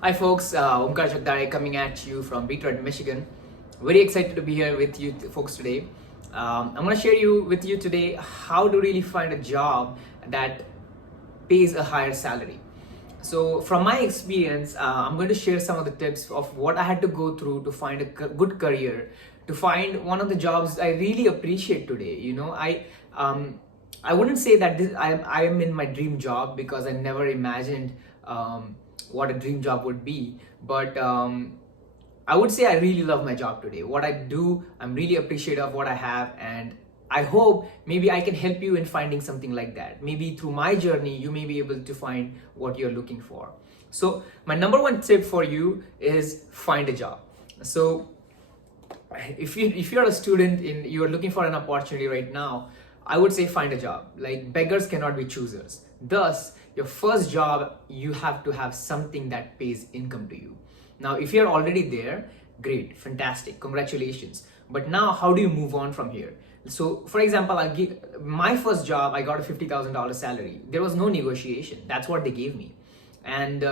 Hi folks, Omkar Jagdare coming at you from Detroit, Michigan. Very excited to be here with you folks today. I'm going to share with you today how to really find a job that pays a higher salary. So from my experience, I'm going to share some of the tips of what I had to go through to find a good career, to find one of the jobs I really appreciate today. I wouldn't say that I am in my dream job because I never imagined what a dream job would be, but I would say I really love my job today. What I do, I'm really appreciative of what I have, and I hope maybe I can help you in finding something like that. Maybe through my journey, you may be able to find what you're looking for. So, my number one tip for you is find a job. So, if you're a student and you're looking for an opportunity right now, I would say find a job. Like beggars cannot be choosers. Thus, your first job, you have to have something that pays income to you. Now, if you're already there, great, fantastic, congratulations. But now, how do you move on from here? So, for example, I give my first job. I got a $50,000 salary. There was no negotiation. That's what they gave me, and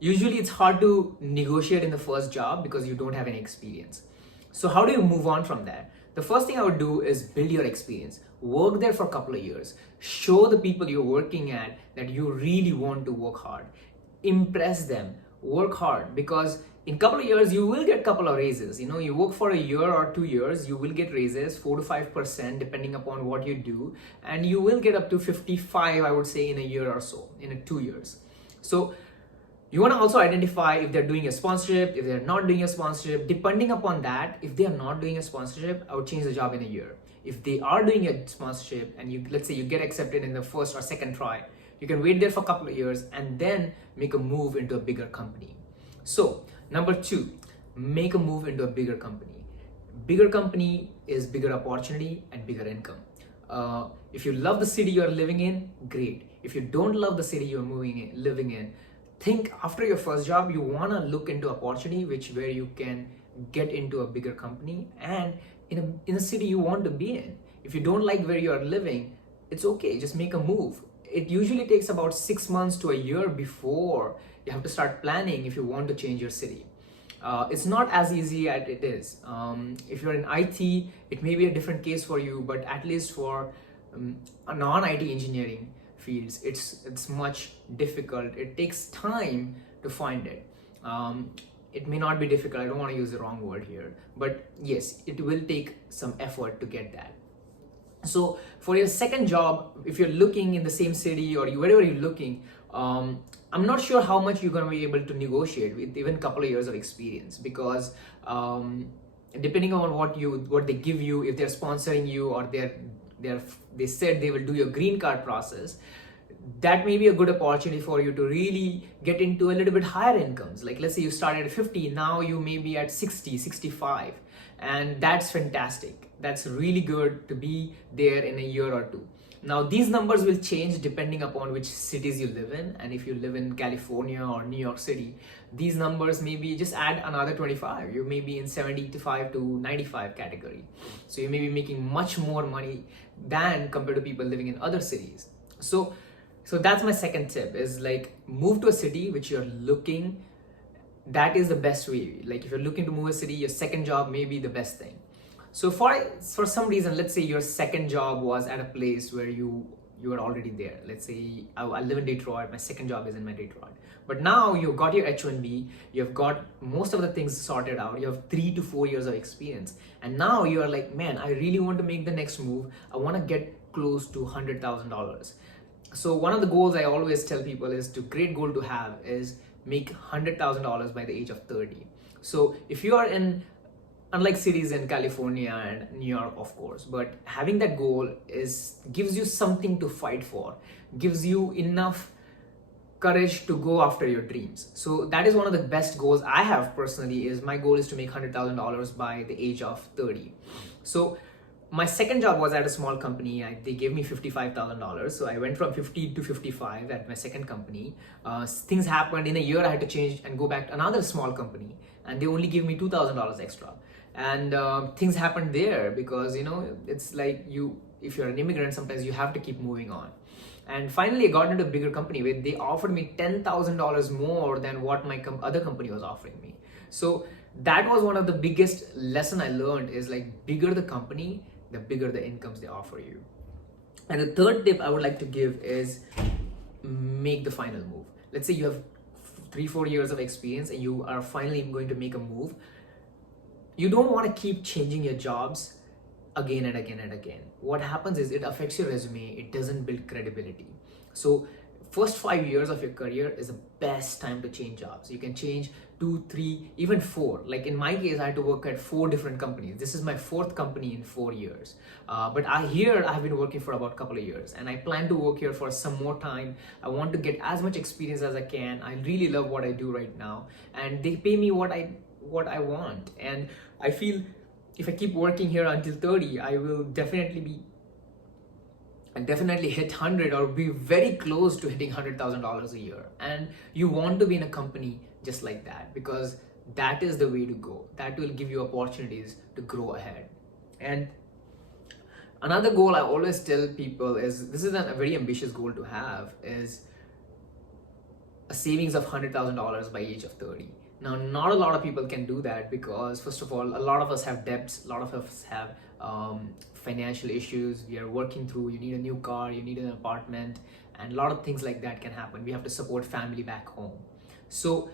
usually it's hard to negotiate in the first job because you don't have any experience. So how do you move on from that? The first thing I would do is build your experience. Work there for a couple of years. Show the people you're working at that you really want to work hard. Impress them. Work hard, because in a couple of years you will get a couple of raises. You work for a year or 2 years, you will get raises 4 to 5% depending upon what you do, and you will get up to 55, I would say, in a year or so, in 2 years. So you want to also identify if they're doing a sponsorship, if they're not doing a sponsorship. Depending upon that, if they are not doing a sponsorship, I would change the job in a year. If they are doing a sponsorship and let's say you get accepted in the first or second try, you can wait there for a couple of years and then make a move into a bigger company. So number two, make a move into a bigger company. Bigger company is bigger opportunity and bigger income. If you love the city you're living in, great. If you don't love the city you're living in, think after your first job you want to look into opportunity where you can get into a bigger company and in a city you want to be in. If you don't like where you're living, it's okay, just make a move. It usually takes about 6 months to a year before you have to start planning if you want to change your city. It's not as easy as it is. If you're in IT, it may be a different case for you, but at least for a non-IT engineering fields, it's much difficult. It takes time to find it. It may not be difficult. I don't want to use the wrong word here, but yes, it will take some effort to get that. So for your second job, if you're looking in the same city or wherever you're looking, I'm not sure how much you're going to be able to negotiate with even a couple of years of experience, because depending on what they give you, if they're sponsoring you or they said they will do your green card process, that may be a good opportunity for you to really get into a little bit higher incomes. Like let's say you started at 50, now you may be at 60, 65, and that's fantastic. That's really good to be there in a year or two. Now these numbers will change depending upon which cities you live in, and if you live in California or New York City, these numbers maybe just add another 25. You may be in 75 to 95 category. So you may be making much more money than compared to people living in other cities. So that's my second tip, is like move to a city which you're looking. That is the best way. Like if you're looking to move a city, your second job may be the best thing. So for some reason, let's say your second job was at a place where you are already there. Let's say I live in Detroit, my second job is in my Detroit. But now you've got your H1B, you've got most of the things sorted out, you have 3 to 4 years of experience. And now you're like, man, I really want to make the next move. I want to get close to $100,000. So one of the goals I always tell people great goal to have is make $100,000 by the age of 30. So if you are in, unlike cities in California and New York, of course, but having that goal gives you something to fight for, gives you enough courage to go after your dreams. So that is one of the best goals I have personally. Is my goal is to make $100,000 by the age of 30. So my second job was at a small company. They gave me $55,000. So I went from 50 to 55 at my second company. Things happened in a year. I had to change and go back to another small company, and they only gave me $2,000 extra. And things happened there because it's like if you're an immigrant, sometimes you have to keep moving on. And finally I got into a bigger company where they offered me $10,000 more than what my other company was offering me. So that was one of the biggest lesson I learned, is like, bigger the company, the bigger the incomes they offer you. And the third tip I would like to give is, make the final move. Let's say you have 3-4 years of experience and you are finally going to make a move. You don't want to keep changing your jobs again and again and again. What happens is it affects your resume, it doesn't build credibility. So first 5 years of your career is the best time to change jobs. You can change 2, 3, even 4. Like in my case, I had to work at 4 different companies. This is my 4th company in 4 years. But I've been working for about a couple of years, and I plan to work here for some more time. I want to get as much experience as I can. I really love what I do right now, and they pay me what I want. And I feel if I keep working here until 30, I will definitely hit 100 or be very close to hitting $100,000 a year. And you want to be in a company just like that, because that is the way to go. That will give you opportunities to grow ahead. And another goal I always tell people is, this is a very ambitious goal to have, is a savings of $100,000 by age of 30. Now, not a lot of people can do that, because first of all, a lot of us have debts, a lot of us have financial issues we are working through. You need a new car, you need an apartment, and a lot of things like that can happen. We have to support family back home. So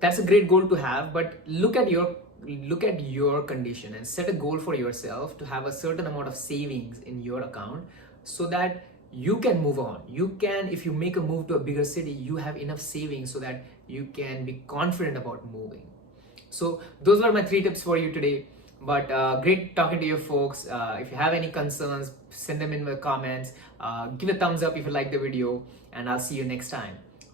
that's a great goal to have, but look at your condition and set a goal for yourself to have a certain amount of savings in your account, so that you can move on. You can, if you make a move to a bigger city, you have enough savings so that you can be confident about moving. So those were my 3 tips for you today. But great talking to you folks. If you have any concerns, send them in the comments. Give a thumbs up if you like the video, and I'll see you next time.